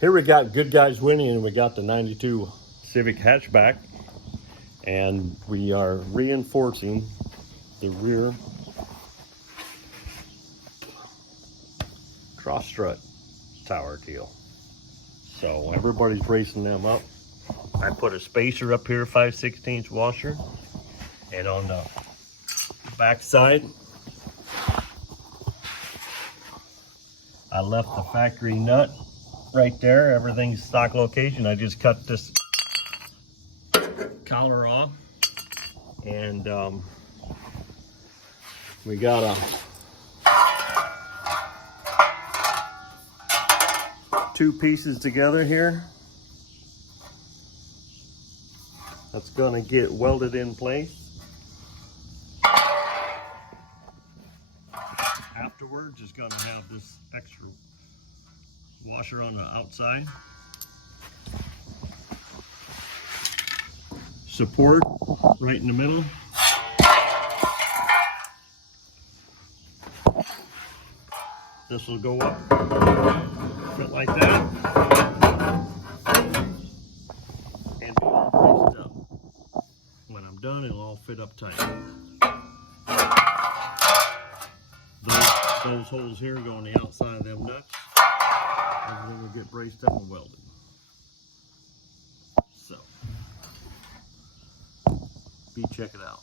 Here we got Good Guys Winning, and we got the 92 Civic hatchback, and we are reinforcing the rear cross strut tower deal. So everybody's racing them up. I put a spacer up here, 5/16 washer, and on the back side I left the factory nut right there. Everything's stock location. I just cut this collar off, and we got two pieces together here. That's gonna get welded in place. Afterwards, it's gonna have this extra washer on the outside. Support right in the middle. This will go up, fit like that, and be all fixed up. When I'm done, it'll all fit up tight. Those holes here go on the outside of them nuts. Everything will get braced up and welded. So, check it out.